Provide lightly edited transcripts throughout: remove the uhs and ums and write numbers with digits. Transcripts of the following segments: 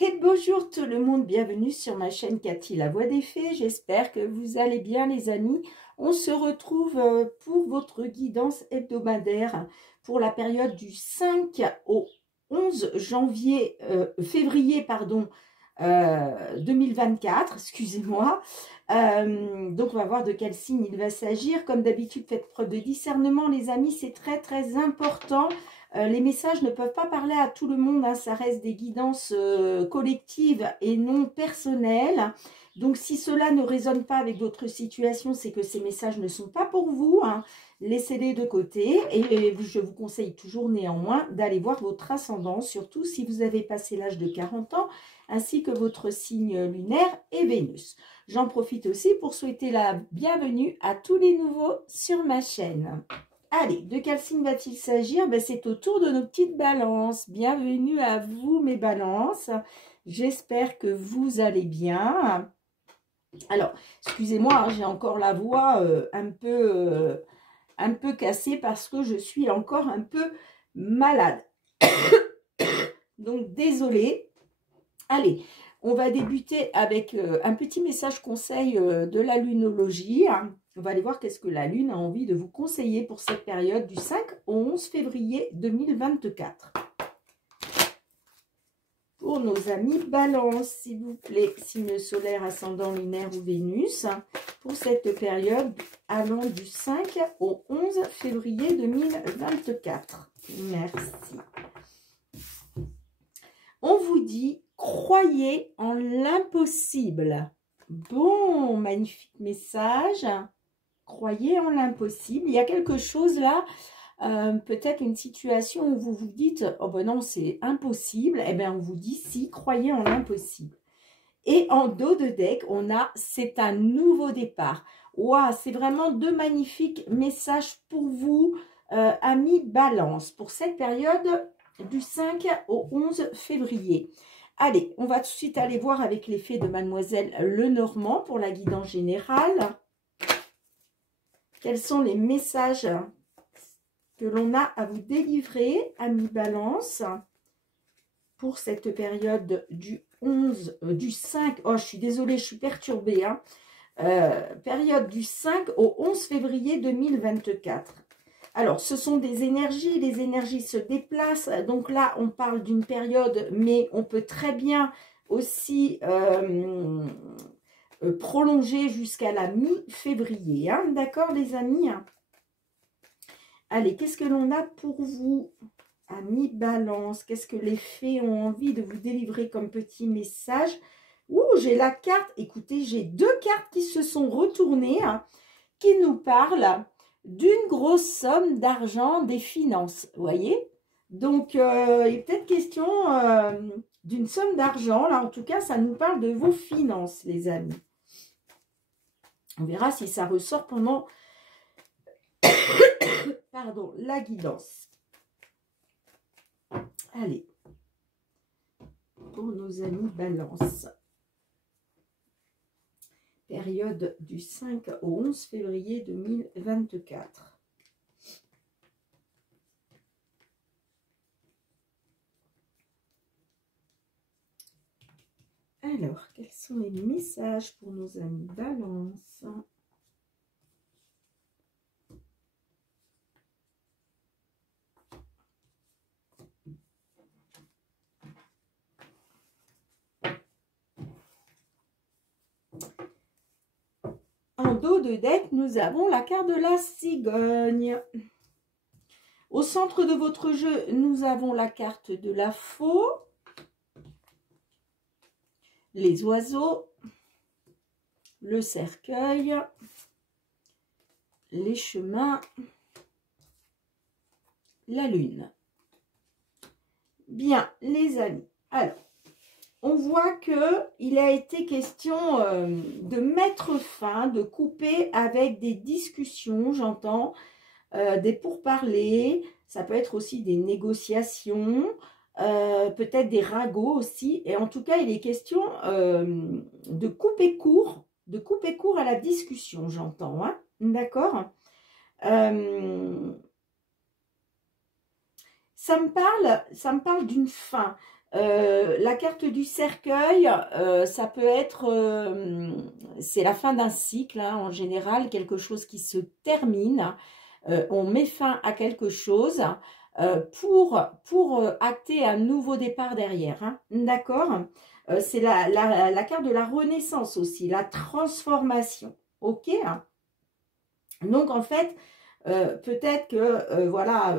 Et bonjour tout le monde, bienvenue sur ma chaîne Cathy, la voix des fées. J'espère que vous allez bien les amis. On se retrouve pour votre guidance hebdomadaire pour la période du 5 au 11 février, 2024, excusez-moi. Donc on va voir de quel signe il va s'agir. Comme d'habitude, faites preuve de discernement les amis, c'est très important. Les messages ne peuvent pas parler à tout le monde, hein, ça reste des guidances collectives et non personnelles. Donc si cela ne résonne pas avec votre situation, c'est que ces messages ne sont pas pour vous, hein. Laissez-les de côté et je vous conseille toujours néanmoins d'aller voir votre ascendant, surtout si vous avez passé l'âge de 40 ans, ainsi que votre signe lunaire et Vénus. J'en profite aussi pour souhaiter la bienvenue à tous les nouveaux sur ma chaîne. Allez, de quel signe va-t-il s'agir? C'est au tour de nos petites balances. Bienvenue à vous mes balances. J'espère que vous allez bien. Alors, excusez-moi, j'ai encore la voix un peu cassée parce que je suis encore un peu malade. Donc, désolée. Allez, on va débuter avec un petit message conseil de la lunologie. On va aller voir qu'est-ce que la Lune a envie de vous conseiller pour cette période du 5 au 11 février 2024. Pour nos amis Balance, s'il vous plaît, signe solaire, ascendant, lunaire ou Vénus, pour cette période allant du 5 au 11 février 2024. Merci. On vous dit, croyez en l'impossible. Bon, magnifique message. Croyez en l'impossible. Il y a quelque chose là, peut-être une situation où vous vous dites, oh ben non, c'est impossible. Eh bien, on vous dit, si, croyez en l'impossible. Et en dos de deck, on a, c'est un nouveau départ. Waouh, c'est vraiment deux magnifiques messages pour vous, amis Balance, pour cette période du 5 au 11 février. Allez, on va tout de suite aller voir avec l'effet de Mademoiselle Lenormand pour la guidance générale. Quels sont les messages que l'on a à vous délivrer, amis Balance, pour cette période du 5, oh je suis désolée, je suis perturbée, hein, période du 5 au 11 février 2024. Alors, ce sont des énergies, les énergies se déplacent, donc là, on parle d'une période, mais on peut très bien aussi prolonger jusqu'à la mi-février, hein, d'accord les amis? Allez, qu'est-ce que l'on a pour vous, amis Balance? Qu'est-ce que les fées ont envie de vous délivrer comme petit message? Ouh, j'ai la carte, écoutez, j'ai deux cartes qui se sont retournées, hein, qui nous parlent d'une grosse somme d'argent, des finances, vous voyez? Donc, il est peut-être question d'une somme d'argent, là, en tout cas, ça nous parle de vos finances, les amis. On verra si ça ressort pendant pardon, la guidance. Allez, pour nos amis Balance. Période du 5 au 11 février 2024. Alors, quels sont les messages pour nos amis Balance? En dos de deck, nous avons la carte de la cigogne. Au centre de votre jeu, nous avons la carte de la faux, les oiseaux, le cercueil, les chemins, la lune. Bien, les amis. Alors, on voit qu'il a été question de mettre fin, de couper avec des discussions, j'entends, des pourparlers, ça peut être aussi des négociations, peut-être des ragots aussi. Et en tout cas, il est question de couper court à la discussion, j'entends, hein, d'accord? Ça me parle d'une fin. La carte du cercueil, ça peut être, c'est la fin d'un cycle, hein, en général, quelque chose qui se termine. On met fin à quelque chose pour acter un nouveau départ derrière. Hein, d'accord? C'est la carte de la renaissance aussi, la transformation. Ok? Donc, en fait, peut-être que, voilà,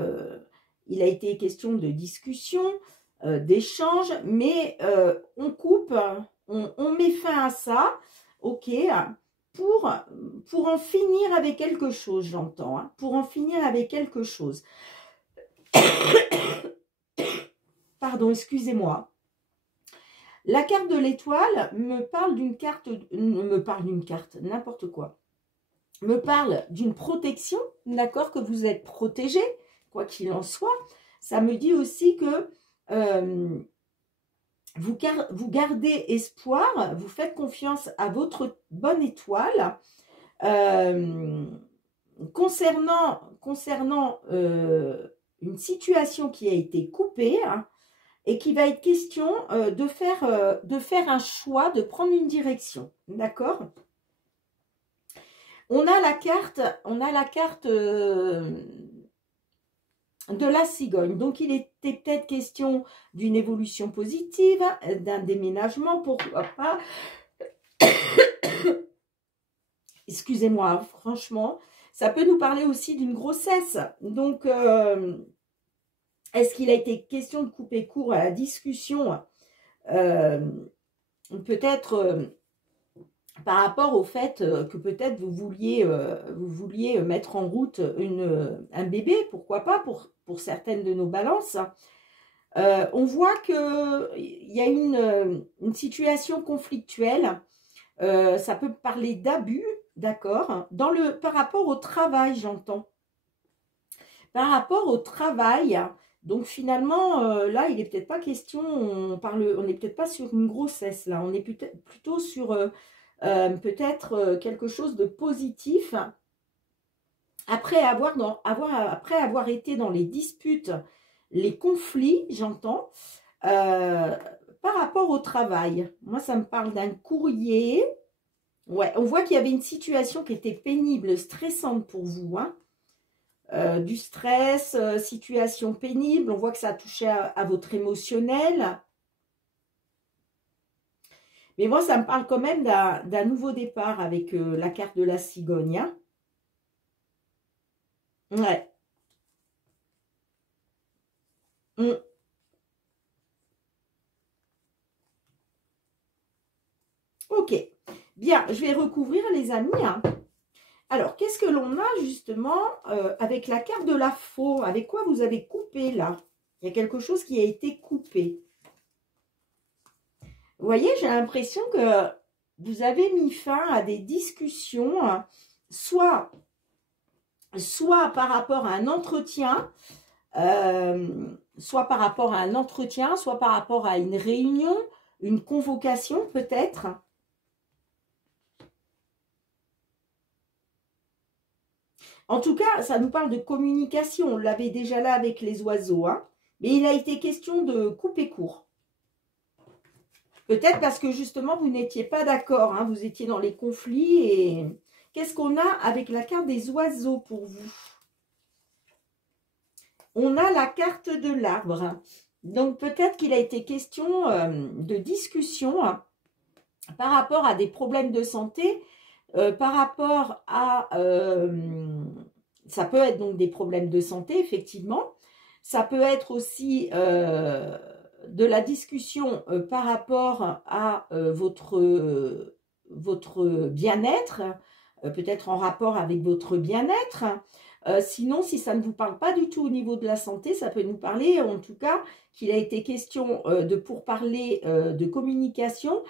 il a été question de discussion, d'échange, mais on coupe, on met fin à ça, ok, pour en finir avec quelque chose, j'entends, hein, pour en finir avec quelque chose. Pardon, excusez-moi. La carte de l'étoile me parle d'une carte, n'importe quoi. Me parle d'une protection, d'accord, que vous êtes protégé, quoi qu'il en soit. Ça me dit aussi que vous gardez espoir, vous faites confiance à votre bonne étoile. Concernant une situation qui a été coupée, hein, et qui va être question de faire un choix, de prendre une direction. D'accord? On a la carte de la cigogne. Donc, il était peut-être question d'une évolution positive, d'un déménagement, pourquoi pas. Excusez-moi, franchement, ça peut nous parler aussi d'une grossesse. Donc, est-ce qu'il a été question de couper court à la discussion peut-être par rapport au fait que peut-être vous vouliez mettre en route un bébé, pourquoi pas, pour certaines de nos balances. On voit qu'il y a une situation conflictuelle. Ça peut parler d'abus, d'accord, par rapport au travail, j'entends. Par rapport au travail, donc finalement, là, il n'est peut-être pas question, on n'est peut-être pas sur une grossesse, là, on est plutôt sur peut-être quelque chose de positif. Après avoir été dans les disputes, les conflits, j'entends, par rapport au travail. Moi, ça me parle d'un courrier. Ouais, on voit qu'il y avait une situation qui était pénible, stressante pour vous, hein. Du stress, situation pénible, on voit que ça a touché à votre émotionnel. Mais moi, ça me parle quand même d'un nouveau départ avec la carte de la cigogne. Hein. Ouais. Ok. Bien, je vais recouvrir les amis. Hein. Alors, qu'est-ce que l'on a justement avec la carte de la faux? Avec quoi vous avez coupé là? Il y a quelque chose qui a été coupé. Vous voyez, j'ai l'impression que vous avez mis fin à des discussions, hein, soit par rapport à un entretien, soit par rapport à une réunion, une convocation peut-être. En tout cas, ça nous parle de communication. On l'avait déjà là avec les oiseaux, hein, mais il a été question de couper court. Peut-être parce que justement, vous n'étiez pas d'accord, hein, vous étiez dans les conflits. Et qu'est-ce qu'on a avec la carte des oiseaux pour vous? On a la carte de l'arbre. Donc, peut-être qu'il a été question de discussion par rapport à des problèmes de santé, par rapport à... ça peut être donc des problèmes de santé, effectivement. Ça peut être aussi de la discussion par rapport à votre bien-être, peut-être en rapport avec votre bien-être. Sinon, si ça ne vous parle pas du tout au niveau de la santé, ça peut nous parler, en tout cas, qu'il a été question de pourparler de communication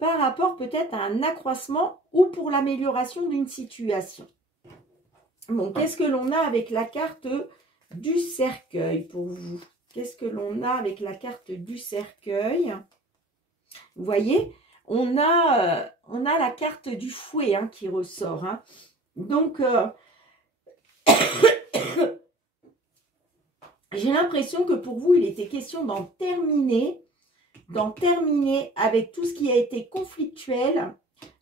par rapport peut-être à un accroissement ou pour l'amélioration d'une situation. Bon, qu'est-ce que l'on a avec la carte du cercueil pour vous? Qu'est-ce que l'on a avec la carte du cercueil? Vous voyez, on a la carte du fouet hein, qui ressort. Hein. Donc, j'ai l'impression que pour vous, il était question d'en terminer d'en terminer avec tout ce qui a été conflictuel,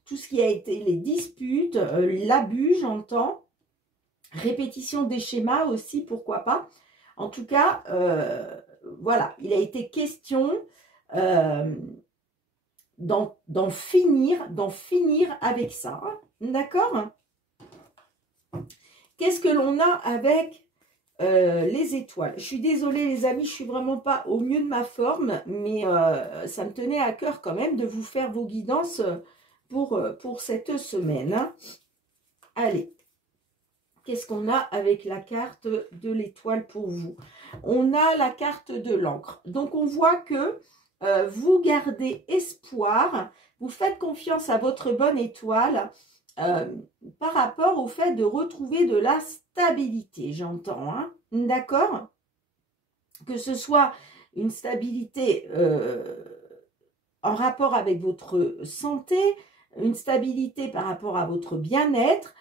tout ce qui a été les disputes, l'abus, j'entends, répétition des schémas aussi, pourquoi pas. En tout cas, voilà, il a été question d'en finir avec ça. D'accord? Qu'est-ce que l'on a avec les étoiles? Je suis désolée les amis, je suis vraiment pas au mieux de ma forme, mais ça me tenait à cœur quand même de vous faire vos guidances pour cette semaine. Hein. Allez, qu'est-ce qu'on a avec la carte de l'étoile pour vous? On a la carte de l'encre. Donc on voit que vous gardez espoir, vous faites confiance à votre bonne étoile par rapport au fait de retrouver de la stabilité, j'entends, hein, d'accord? Que ce soit une stabilité en rapport avec votre santé, une stabilité par rapport à votre bien-être,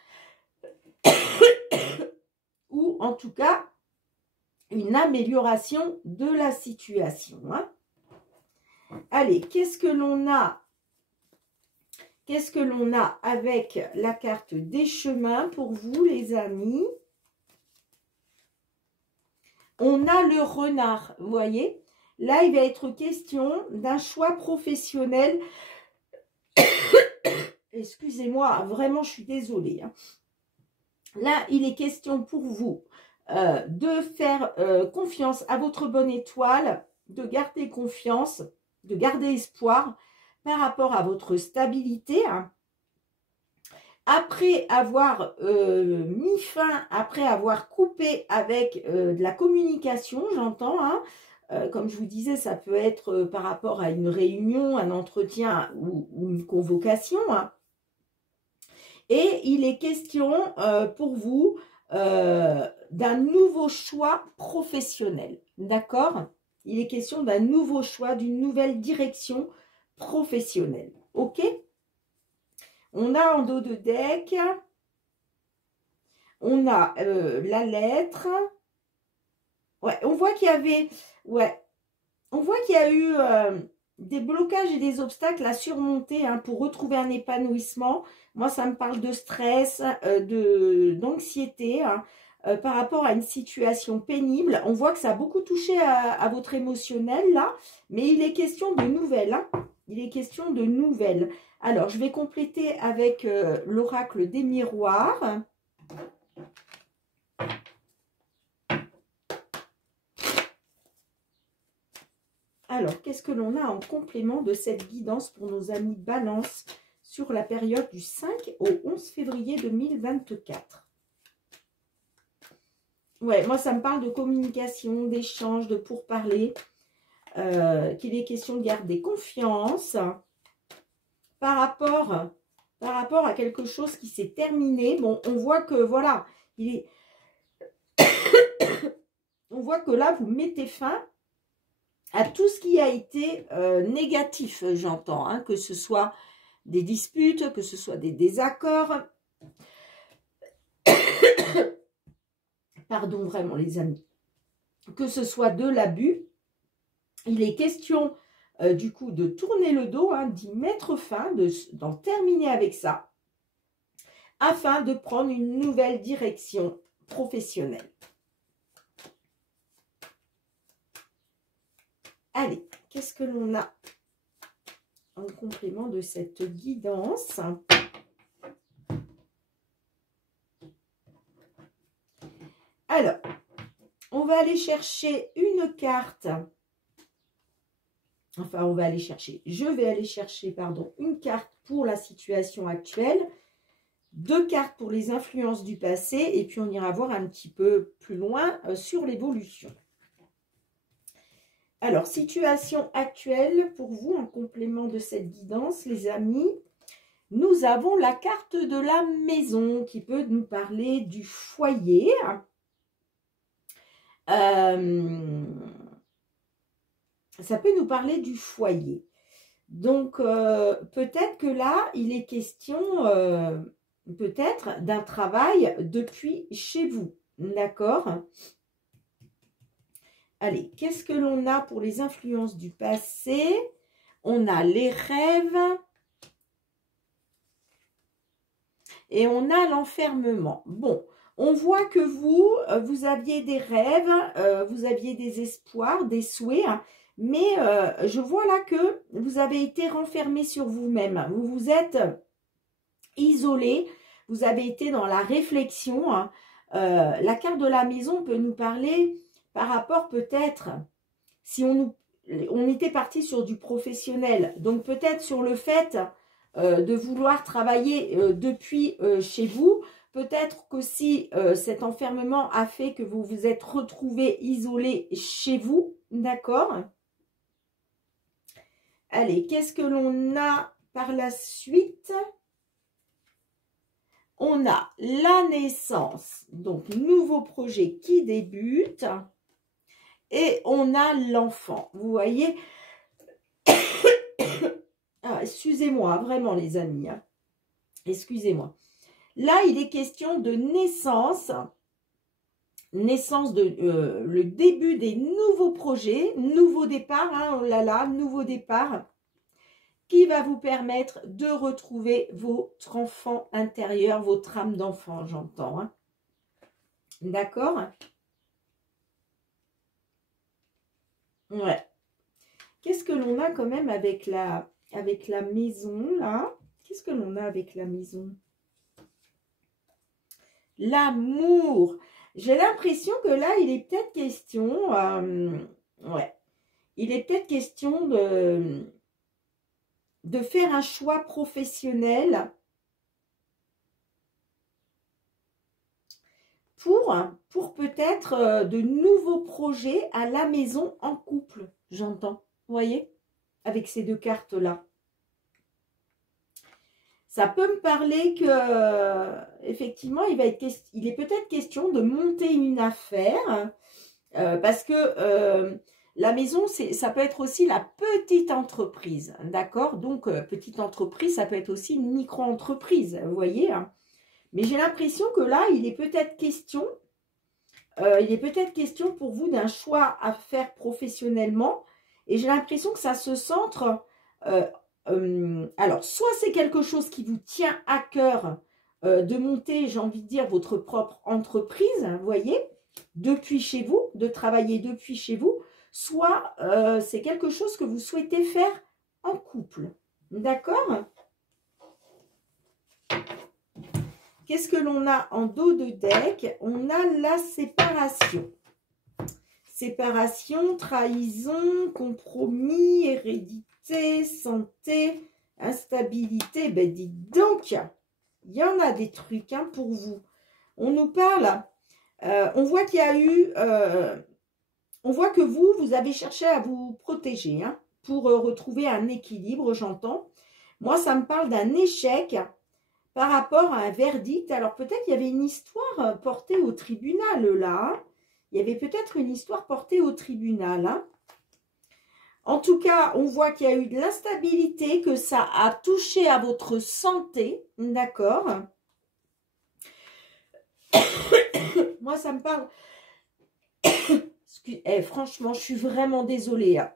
ou en tout cas une amélioration de la situation. Hein. Allez, qu'est-ce que l'on a? Qu'est-ce que l'on a avec la carte des chemins pour vous, les amis? On a le renard, vous voyez? Là, il va être question d'un choix professionnel. Excusez-moi, vraiment, je suis désolée. Hein. Là, il est question pour vous de faire confiance à votre bonne étoile, de garder confiance, de garder espoir par rapport à votre stabilité. Hein. Après avoir mis fin, après avoir coupé avec de la communication, j'entends, hein, comme je vous disais, ça peut être par rapport à une réunion, un entretien ou une convocation. Hein. Et il est question pour vous d'un nouveau choix professionnel, d'accord? Il est question d'un nouveau choix, d'une nouvelle direction professionnelle, ok? On a en dos de deck, on a la lettre. Ouais, on voit qu'il y avait, ouais, on voit qu'il y a eu des blocages et des obstacles à surmonter hein, pour retrouver un épanouissement. Moi, ça me parle de stress, d'anxiété hein, par rapport à une situation pénible. On voit que ça a beaucoup touché à votre émotionnel là, mais il est question de nouvelles. Hein. Il est question de nouvelles. Alors, je vais compléter avec l'oracle des miroirs. Alors, qu'est-ce que l'on a en complément de cette guidance pour nos amis Balance sur la période du 5 au 11 février 2024? Ouais, moi, ça me parle de communication, d'échange, de pourparler, qu'il est question de garder confiance par rapport à quelque chose qui s'est terminé. Bon, on voit que, voilà, il est... on voit que là, vous mettez fin à tout ce qui a été négatif, j'entends, hein, que ce soit des disputes, que ce soit des désaccords. Pardon, vraiment, les amis. Que ce soit de l'abus. Il est question, du coup, de tourner le dos, hein, d'y mettre fin, d'en terminer avec ça, afin de prendre une nouvelle direction professionnelle. Allez, qu'est-ce que l'on a en complément de cette guidance? Alors, on va aller chercher une carte. Enfin, on va aller chercher. Je vais aller chercher, pardon, une carte pour la situation actuelle. 2 cartes pour les influences du passé. Et puis, on ira voir un petit peu plus loin sur l'évolution. Alors, situation actuelle pour vous, en complément de cette guidance, les amis. Nous avons la carte de la maison qui peut nous parler du foyer. Ça peut nous parler du foyer. Donc, peut-être que là, il est question peut-être d'un travail depuis chez vous. D'accord ? Allez, qu'est-ce que l'on a pour les influences du passé? On a les rêves. Et on a l'enfermement. Bon, on voit que vous aviez des rêves, vous aviez des espoirs, des souhaits, hein, mais je vois là que vous avez été renfermé sur vous-même. Vous vous êtes isolé, vous avez été dans la réflexion. Hein. La carte de la maison peut nous parler par rapport peut-être, si on était parti sur du professionnel, donc peut-être sur le fait de vouloir travailler depuis chez vous. Peut-être qu'aussi cet enfermement a fait que vous vous êtes retrouvé isolé chez vous. D'accord? Allez, qu'est-ce que l'on a par la suite? On a la naissance, donc nouveau projet qui débute. Et on a l'enfant. Vous voyez? Ah, excusez-moi, vraiment les amis. Hein. Excusez-moi. Là, il est question de naissance. Naissance de le début des nouveaux projets. Nouveau départ, hein, oh là là, nouveau départ. Qui va vous permettre de retrouver votre enfant intérieur, votre âme d'enfant, j'entends. Hein. D'accord? Ouais. Qu'est-ce que l'on a quand même avec la maison, là? Qu'est-ce que l'on a avec la maison? L'amour. J'ai l'impression que là, il est peut-être question... ouais. Il est peut-être question de faire un choix professionnel pour peut-être de nouveaux projets à la maison en couple, j'entends. Vous voyez? Avec ces deux cartes-là. Ça peut me parler que, effectivement, il est peut-être question de monter une affaire parce que la maison, ça peut être aussi la petite entreprise, d'accord? Donc, petite entreprise, ça peut être aussi une micro-entreprise, vous voyez? Hein. Mais j'ai l'impression que là, il est peut-être question pour vous d'un choix à faire professionnellement et j'ai l'impression que ça se centre... alors, soit c'est quelque chose qui vous tient à cœur de monter, j'ai envie de dire, votre propre entreprise, hein, vous voyez, depuis chez vous, de travailler depuis chez vous, soit c'est quelque chose que vous souhaitez faire en couple. D'accord? Qu'est-ce que l'on a en dos de deck? On a la séparation. Séparation, trahison, compromis, hérédité, santé, instabilité. Ben dites donc, il y en a des trucs hein, pour vous. On nous parle, on voit qu'il y a eu, on voit que vous avez cherché à vous protéger hein, pour retrouver un équilibre, j'entends. Moi, ça me parle d'un échec par rapport à un verdict. Alors peut-être qu'il y avait une histoire portée au tribunal là. Hein. Il y avait peut-être une histoire portée au tribunal. Hein. En tout cas, on voit qu'il y a eu de l'instabilité, que ça a touché à votre santé. D'accord? Moi, ça me parle... franchement, je suis vraiment désolée. Hein.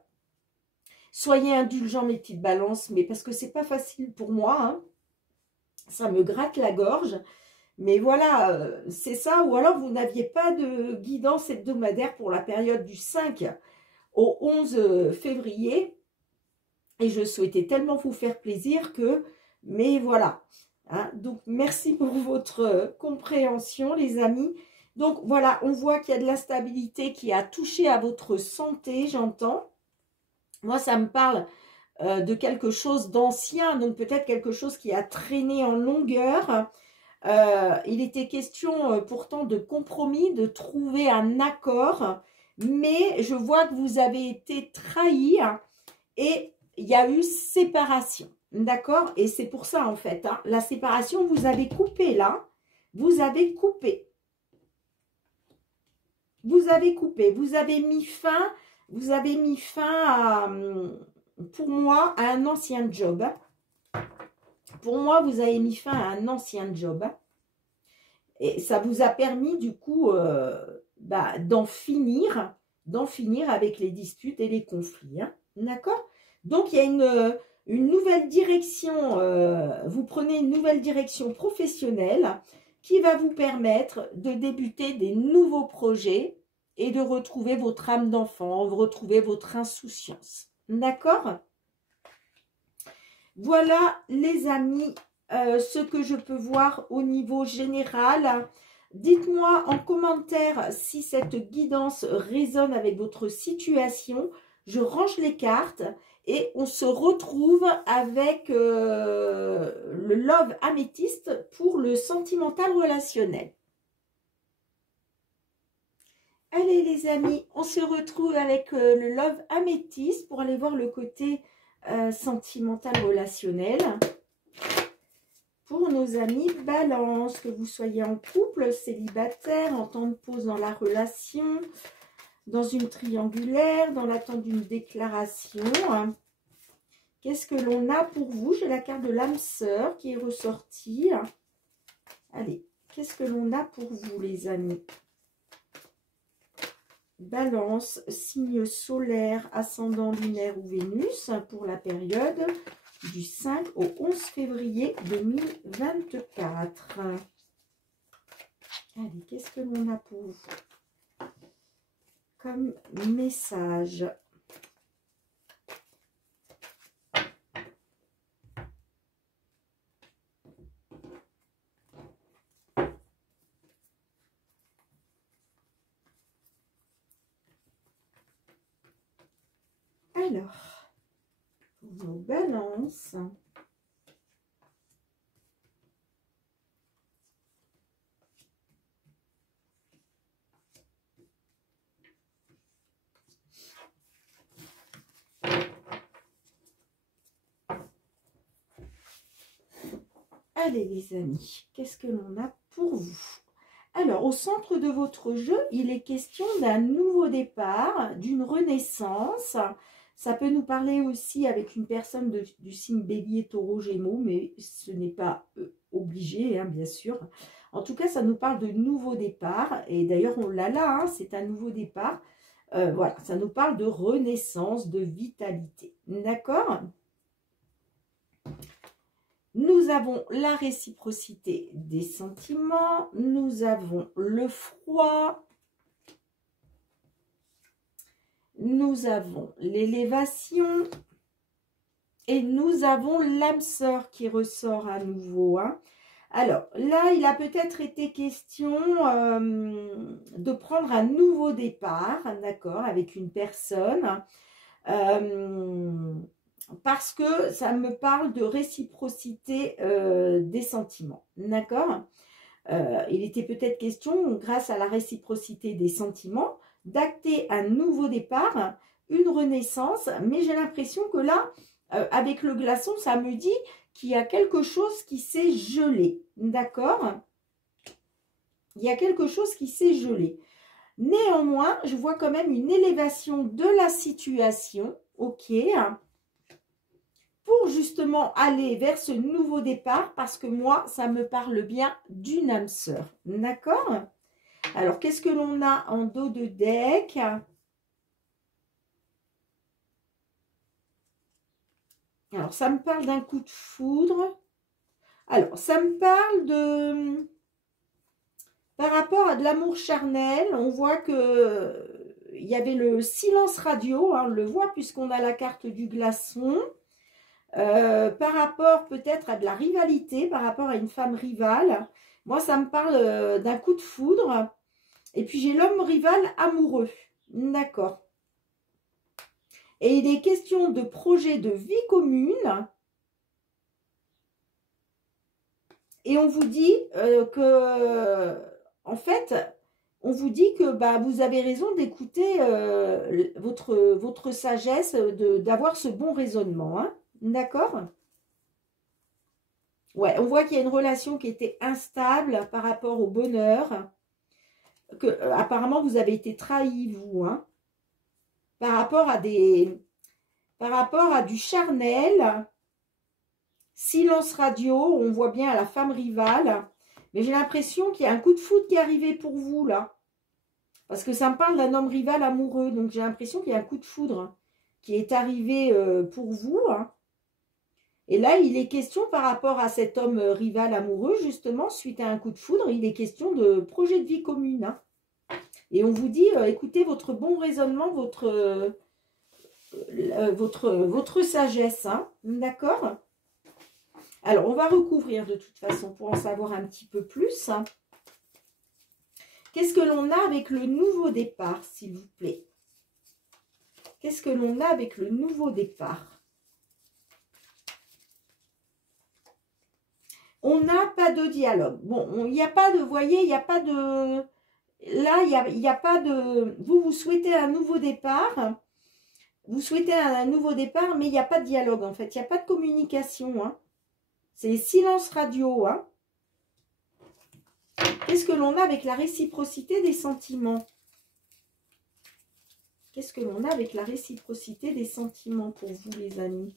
Soyez indulgents, mes petites balances, mais parce que c'est pas facile pour moi. Hein. Ça me gratte la gorge. Mais voilà, c'est ça. Ou alors, vous n'aviez pas de guidance hebdomadaire pour la période du 5 au 11 février. Et je souhaitais tellement vous faire plaisir que... Mais voilà. Hein, donc, merci pour votre compréhension, les amis. Donc, voilà, on voit qu'il y a de l'instabilité qui a touché à votre santé, j'entends. Moi, ça me parle de quelque chose d'ancien, donc peut-être quelque chose qui a traîné en longueur. Il était question pourtant de compromis, de trouver un accord, mais je vois que vous avez été trahi et il y a eu séparation, d'accord? Et c'est pour ça en fait, hein, la séparation, vous avez coupé là, vous avez coupé. Vous avez coupé, vous avez mis fin à, pour moi, à un ancien job. Pour moi, vous avez mis fin à un ancien job. Et ça vous a permis, du coup, d'en finir d'en finir avec les disputes et les conflits. Hein. D'accord? Donc, il y a une nouvelle direction, vous prenez une nouvelle direction professionnelle qui va vous permettre de débuter des nouveaux projets et de retrouver votre âme d'enfant, de retrouver votre insouciance. D'accord? Voilà, les amis, ce que je peux voir au niveau général. Dites-moi en commentaire si cette guidance résonne avec votre situation. Je range les cartes et on se retrouve avec le Love Améthyste pour le sentimental relationnel. Allez les amis, on se retrouve avec le Love Améthyste pour aller voir le côté sentimental relationnel. Pour nos amis Balance, que vous soyez en couple, célibataire, en temps de pause dans la relation, dans une triangulaire, dans l'attente d'une déclaration. Qu'est-ce que l'on a pour vous? J'ai la carte de l'âme sœur qui est ressortie. Allez, qu'est-ce que l'on a pour vous les amis? Balance, signe solaire, ascendant lunaire ou Vénus pour la période du 5 au 11 février 2024. Allez, qu'est-ce que l'on a pour vous comme message? Alors, pour nos balances, allez les amis, qu'est-ce que l'on a pour vous? Alors, au centre de votre jeu, il est question d'un nouveau départ, d'une renaissance. Ça peut nous parler aussi avec une personne du signe Bélier, Taureau, Gémeaux, mais ce n'est pas obligé, hein, bien sûr. En tout cas, ça nous parle de nouveau départ. Et d'ailleurs, on l'a là, hein, c'est un nouveau départ. Voilà, ça nous parle de renaissance, de vitalité. D'accord ? Nous avons la réciprocité des sentiments, nous avons le froid, nous avons l'élévation et nous avons l'âme sœur qui ressort à nouveau. Hein. Alors là, il a peut-être été question de prendre un nouveau départ, d'accord, avec une personne. Parce que ça me parle de réciprocité des sentiments, d'accord? Il était peut-être question, grâce à la réciprocité des sentiments, d'acter un nouveau départ, une renaissance, mais j'ai l'impression que là, avec le glaçon, ça me dit qu'il y a quelque chose qui s'est gelé, d'accord? Il y a quelque chose qui s'est gelé. Néanmoins, je vois quand même une élévation de la situation, ok, pour justement aller vers ce nouveau départ, parce que moi, ça me parle bien d'une âme sœur. D'accord? Alors, qu'est-ce que l'on a en dos de deck? Alors, ça me parle d'un coup de foudre. Alors, ça me parle de... Par rapport à de l'amour charnel, on voit que il y avait le silence radio, hein, on le voit puisqu'on a la carte du glaçon. Par rapport peut-être à de la rivalité, par rapport à une femme rivale. Moi, ça me parle d'un coup de foudre. Et puis, j'ai l'homme rival amoureux. D'accord. Et il est question de projet de vie commune. Et on vous dit que, en fait, on vous dit que bah, vous avez raison d'écouter votre sagesse, d'avoir ce bon raisonnement. Hein. D'accord? Ouais, on voit qu'il y a une relation qui était instable par rapport au bonheur. Que apparemment, vous avez été trahi, vous. Hein, par rapport à du charnel. Silence radio, on voit bien la femme rivale. Mais j'ai l'impression qu'il y a un coup de foudre qui est arrivé pour vous, là. Parce que ça me parle d'un homme rival amoureux. Donc, j'ai l'impression qu'il y a un coup de foudre qui est arrivé pour vous. Hein. Et là, il est question par rapport à cet homme rival amoureux, justement, suite à un coup de foudre, il est question de projet de vie commune. Hein. Et on vous dit, écoutez votre bon raisonnement, votre sagesse. Hein. D'accord? Alors, on va recouvrir de toute façon pour en savoir un petit peu plus. Qu'est-ce que l'on a avec le nouveau départ, s'il vous plaît? Qu'est-ce que l'on a avec le nouveau départ? On n'a pas de dialogue. Bon, il n'y a pas de, vous voyez, il n'y a pas de... Là, il n'y a pas de... Vous souhaitez un nouveau départ. Vous souhaitez un nouveau départ, mais il n'y a pas de dialogue, en fait. Il n'y a pas de communication. Hein. C'est silence radio. Hein. Qu'est-ce que l'on a avec la réciprocité des sentiments? Qu'est-ce que l'on a avec la réciprocité des sentiments pour vous, les amis?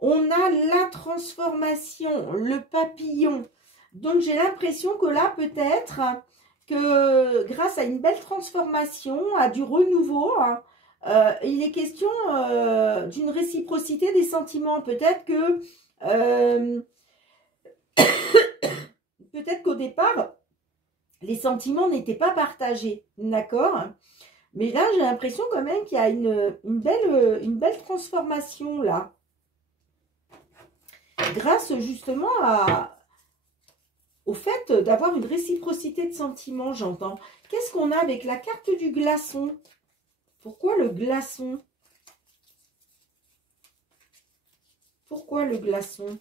On a la transformation, le papillon. Donc, j'ai l'impression que là, peut-être que grâce à une belle transformation, à du renouveau, hein, il est question d'une réciprocité des sentiments. Peut-être que peut-être qu'au départ, les sentiments n'étaient pas partagés, d'accord? Mais là, j'ai l'impression quand même qu'il y a une belle transformation là. Grâce justement au fait d'avoir une réciprocité de sentiments, j'entends. Qu'est-ce qu'on a avec la carte du glaçon? Pourquoi le glaçon? Pourquoi le glaçon?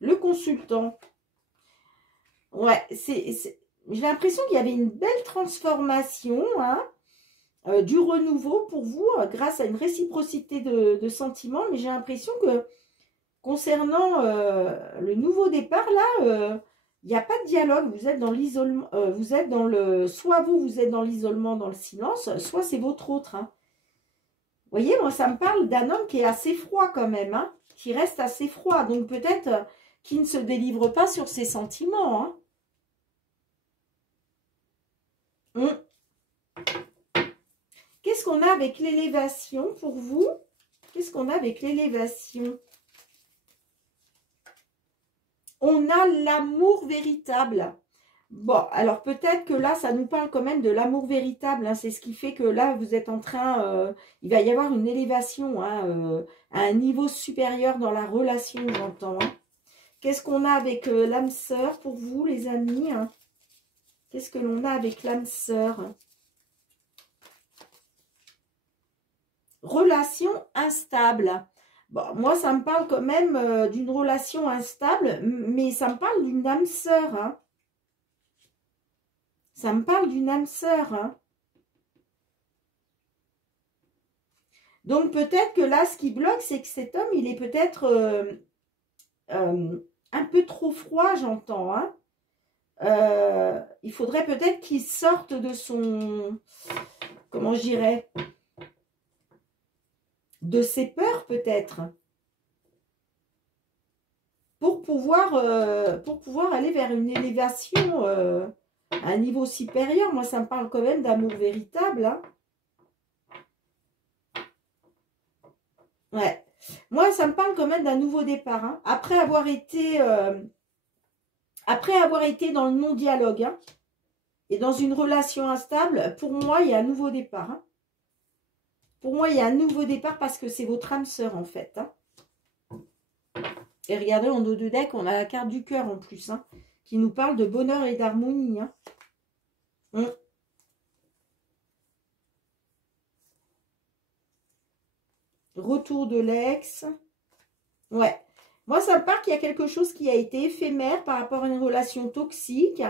Le consultant. Ouais, j'ai l'impression qu'il y avait une belle transformation, hein, du renouveau pour vous, grâce à une réciprocité de sentiments. Mais j'ai l'impression que concernant le nouveau départ, là, il n'y a pas de dialogue. Vous êtes dans l'isolement, vous êtes dans le... Soit vous êtes dans l'isolement, dans le silence, soit c'est votre autre. Hein. Vous voyez, moi, ça me parle d'un homme qui est assez froid quand même, hein, qui reste assez froid. Donc peut-être qu'il ne se délivre pas sur ses sentiments. Hein. Qu'est-ce qu'on a avec l'élévation pour vous? Qu'est-ce qu'on a avec l'élévation? On a l'amour véritable. Bon, alors peut-être que là, ça nous parle quand même de l'amour véritable. Hein. C'est ce qui fait que là, vous êtes en train... il va y avoir une élévation hein, à un niveau supérieur dans la relation, j'entends. Hein. Qu'est-ce qu'on a avec l'âme sœur pour vous, les amis? Hein? Qu'est-ce que l'on a avec l'âme sœur? Relation instable. Bon, moi, ça me parle quand même d'une relation instable, mais ça me parle d'une âme sœur. Hein. Ça me parle d'une âme sœur. Hein. Donc, peut-être que là, ce qui bloque, c'est que cet homme, il est peut-être un peu trop froid, j'entends. Hein. Il faudrait peut-être qu'il sorte de son... Comment je dirais? De ses peurs, peut-être. Pour pouvoir aller vers une élévation à un niveau supérieur. Moi, ça me parle quand même d'amour véritable. Hein. Ouais. Moi, ça me parle quand même d'un nouveau départ. Hein. Après avoir été dans le non-dialogue hein, et dans une relation instable, pour moi, il y a un nouveau départ. Hein. Pour moi, il y a un nouveau départ parce que c'est votre âme sœur, en fait. Hein. Et regardez, en dos de deck, on a la carte du cœur en plus, hein, qui nous parle de bonheur et d'harmonie. Hein. Retour de l'ex. Ouais. Moi, ça me parle qu'il y a quelque chose qui a été éphémère par rapport à une relation toxique.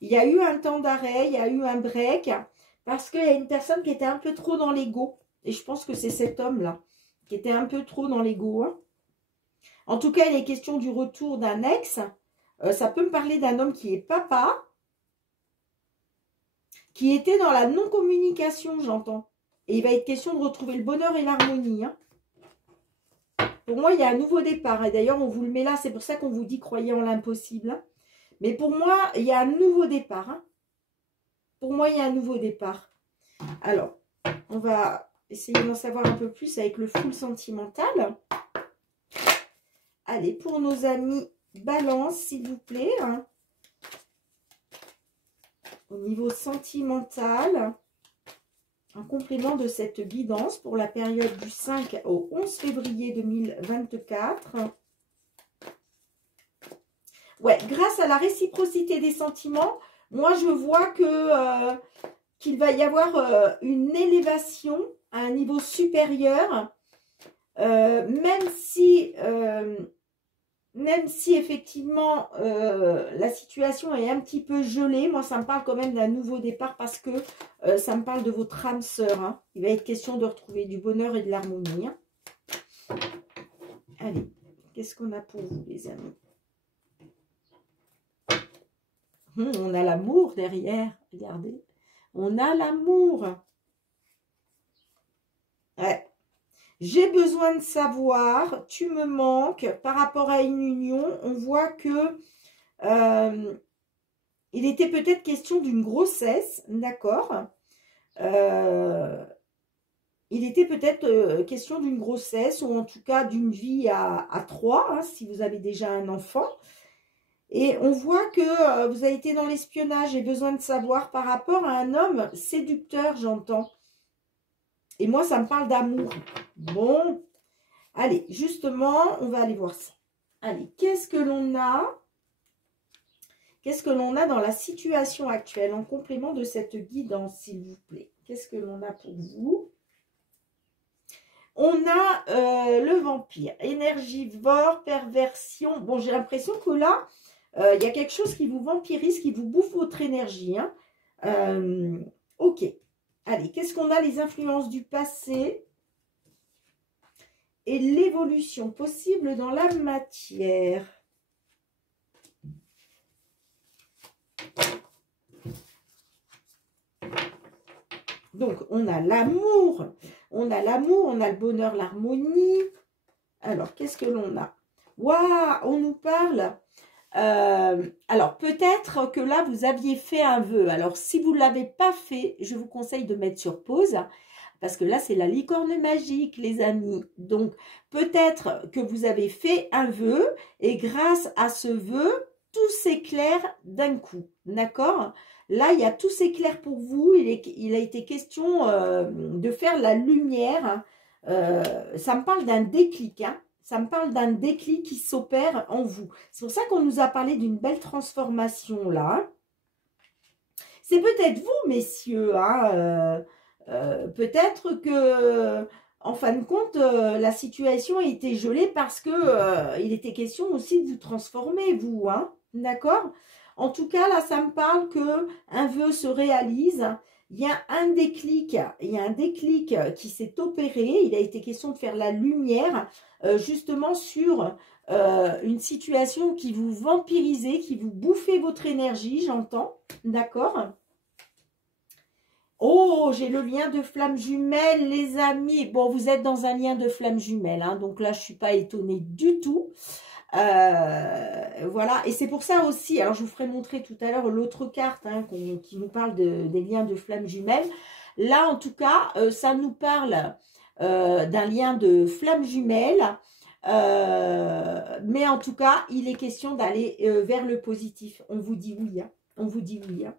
Il y a eu un temps d'arrêt, il y a eu un break, parce qu'il y a une personne qui était un peu trop dans l'ego. Et je pense que c'est cet homme-là, qui était un peu trop dans l'ego. Hein. En tout cas, il est question du retour d'un ex. Ça peut me parler d'un homme qui est papa, qui était dans la non-communication, j'entends. Et il va être question de retrouver le bonheur et l'harmonie. Hein. Pour moi, il y a un nouveau départ. Et d'ailleurs, on vous le met là. C'est pour ça qu'on vous dit croyez en l'impossible. Hein. Mais pour moi, il y a un nouveau départ. Hein. Pour moi, il y a un nouveau départ. Alors, on va essayer d'en savoir un peu plus avec le full sentimental. Allez, pour nos amis Balance, s'il vous plaît. Hein. Au niveau sentimental, en complément de cette guidance pour la période du 5 au 11 février 2024. Ouais, grâce à la réciprocité des sentiments, moi je vois que qu'il va y avoir une élévation à un niveau supérieur, même si effectivement la situation est un petit peu gelée. Moi ça me parle quand même d'un nouveau départ parce que ça me parle de votre âme sœur. Hein. Il va être question de retrouver du bonheur et de l'harmonie. Hein. Allez, qu'est-ce qu'on a pour vous les amis? On a l'amour derrière, regardez. On a l'amour. Ouais. J'ai besoin de savoir, tu me manques, par rapport à une union, on voit que il était peut-être question d'une grossesse, d'accord. Il était peut-être question d'une grossesse, ou en tout cas d'une vie à trois, hein, si vous avez déjà un enfant. Et on voit que vous avez été dans l'espionnage. J'ai besoin de savoir par rapport à un homme séducteur, j'entends. Et moi, ça me parle d'amour. Bon, allez, justement, on va aller voir ça. Allez, qu'est-ce que l'on a? Qu'est-ce que l'on a dans la situation actuelle, en complément de cette guidance, s'il vous plaît? Qu'est-ce que l'on a pour vous? On a le vampire, énergivore, perversion. Bon, j'ai l'impression que là, il y a quelque chose qui vous vampirise, qui vous bouffe votre énergie. Hein. Ok. Allez, qu'est-ce qu'on a? Les influences du passé et l'évolution possible dans la matière. Donc, on a l'amour. On a l'amour, on a le bonheur, l'harmonie. Alors, qu'est-ce que l'on a? Waouh, on nous parle... alors, peut-être que là, vous aviez fait un vœu. Alors, si vous ne l'avez pas fait, je vous conseille de mettre sur pause. Parce que là, c'est la licorne magique, les amis. Donc, peut-être que vous avez fait un vœu. Et grâce à ce vœu, tout s'éclaire d'un coup. D'accord? Là, il y a tout s'éclaire pour vous. Il a été question de faire la lumière. Ça me parle d'un déclic, hein. Ça me parle d'un déclic qui s'opère en vous. C'est pour ça qu'on nous a parlé d'une belle transformation là. C'est peut-être vous, messieurs. Hein, peut-être que, en fin de compte, la situation a été gelée parce que il était question aussi de vous transformer, vous. Hein, d'accord? En tout cas, là, ça me parle qu'un vœu se réalise. Il y a un déclic qui s'est opéré. Il a été question de faire la lumière justement sur une situation qui vous vampirisait, qui vous bouffait votre énergie, j'entends. D'accord? Oh, j'ai le lien de flamme jumelle, les amis. Bon, vous êtes dans un lien de flamme jumelle, hein, donc là, je ne suis pas étonnée du tout. Voilà, et c'est pour ça aussi, alors je vous ferai montrer tout à l'heure l'autre carte hein, qui nous parle des liens de flammes jumelles. Là en tout cas ça nous parle d'un lien de flammes jumelles, mais en tout cas il est question d'aller vers le positif. On vous dit oui, hein, on vous dit oui, hein.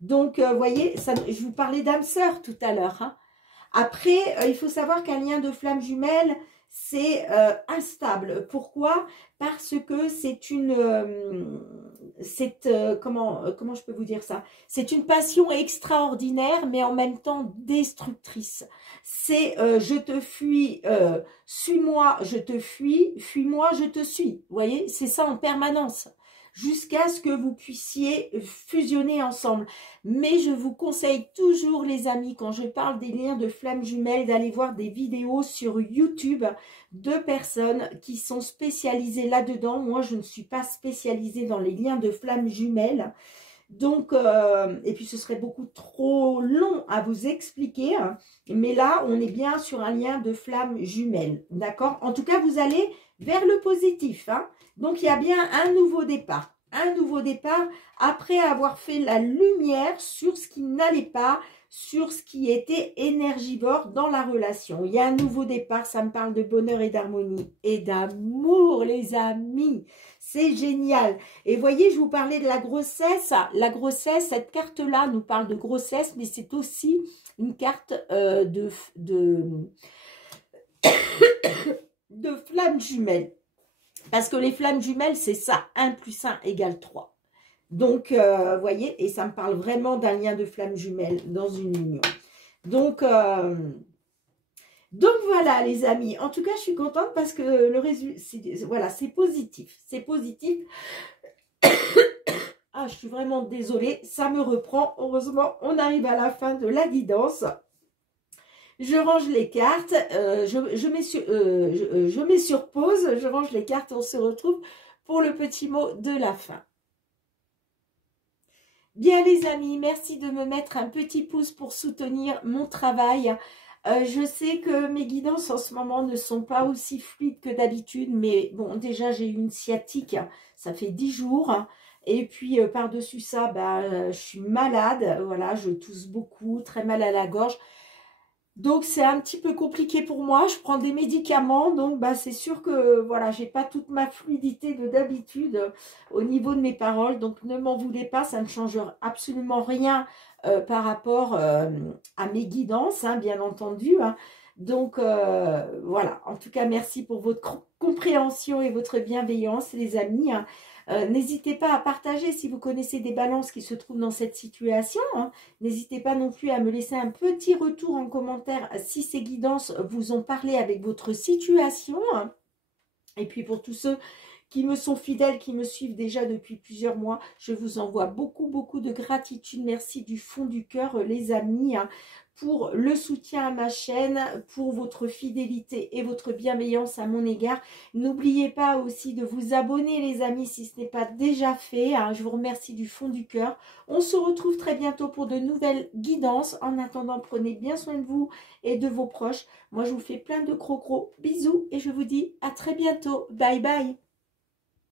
Donc voyez, je vous parlais d'âme sœur tout à l'heure, hein. Après il faut savoir qu'un lien de flammes jumelles c'est instable. Pourquoi? Parce que c'est une... comment je peux vous dire ça? C'est une passion extraordinaire, mais en même temps destructrice. C'est je te fuis, suis-moi, je te fuis, fuis-moi, je te suis. Vous voyez? C'est ça en permanence. Jusqu'à ce que vous puissiez fusionner ensemble. Mais je vous conseille toujours, les amis, quand je parle des liens de flammes jumelles, d'aller voir des vidéos sur YouTube de personnes qui sont spécialisées là-dedans. Moi, je ne suis pas spécialisée dans les liens de flammes jumelles. Donc, et puis ce serait beaucoup trop long à vous expliquer. Hein. Mais là, on est bien sur un lien de flammes jumelles. D'accord? En tout cas, vous allez vers le positif. Hein. Donc, il y a bien un nouveau départ. un nouveau départ après avoir fait la lumière sur ce qui n'allait pas, sur ce qui était énergivore dans la relation. Il y a un nouveau départ, ça me parle de bonheur et d'harmonie et d'amour, les amis. C'est génial. Et voyez, je vous parlais de la grossesse. La grossesse, cette carte-là nous parle de grossesse, mais c'est aussi une carte de flammes jumelles. Parce que les flammes jumelles, c'est ça, 1 + 1 = 3. Donc, vous voyez, et ça me parle vraiment d'un lien de flammes jumelles dans une union. Donc voilà, les amis. En tout cas, je suis contente parce que le résultat, voilà, c'est positif. C'est positif. Ah, je suis vraiment désolée, ça me reprend. Heureusement, on arrive à la fin de la guidance. Je range les cartes, je mets sur pause, je range les cartes, on se retrouve pour le petit mot de la fin. Bien les amis, merci de me mettre un petit pouce pour soutenir mon travail. Je sais que mes guidances en ce moment ne sont pas aussi fluides que d'habitude, mais bon, déjà j'ai eu une sciatique, ça fait 10 jours. Et puis par-dessus ça, je suis malade, voilà, je tousse beaucoup, très mal à la gorge. Donc c'est un petit peu compliqué pour moi, je prends des médicaments, donc c'est sûr que voilà, j'ai pas toute ma fluidité de d'habitude au niveau de mes paroles, donc ne m'en voulez pas, ça ne change absolument rien par rapport à mes guidances, hein, bien entendu. Hein. Donc voilà, en tout cas merci pour votre compréhension et votre bienveillance les amis. Hein. N'hésitez pas à partager si vous connaissez des balances qui se trouvent dans cette situation. Hein. N'hésitez pas non plus à me laisser un petit retour en commentaire si ces guidances vous ont parlé avec votre situation. Hein. Et puis pour tous ceux qui me sont fidèles, qui me suivent déjà depuis plusieurs mois, je vous envoie beaucoup de gratitude. Merci du fond du cœur les amis. Hein, pour le soutien à ma chaîne, pour votre fidélité et votre bienveillance à mon égard. N'oubliez pas aussi de vous abonner les amis si ce n'est pas déjà fait. Hein. Je vous remercie du fond du cœur. On se retrouve très bientôt pour de nouvelles guidances. En attendant, prenez bien soin de vous et de vos proches. Moi, je vous fais plein de gros bisous et je vous dis à très bientôt. Bye bye.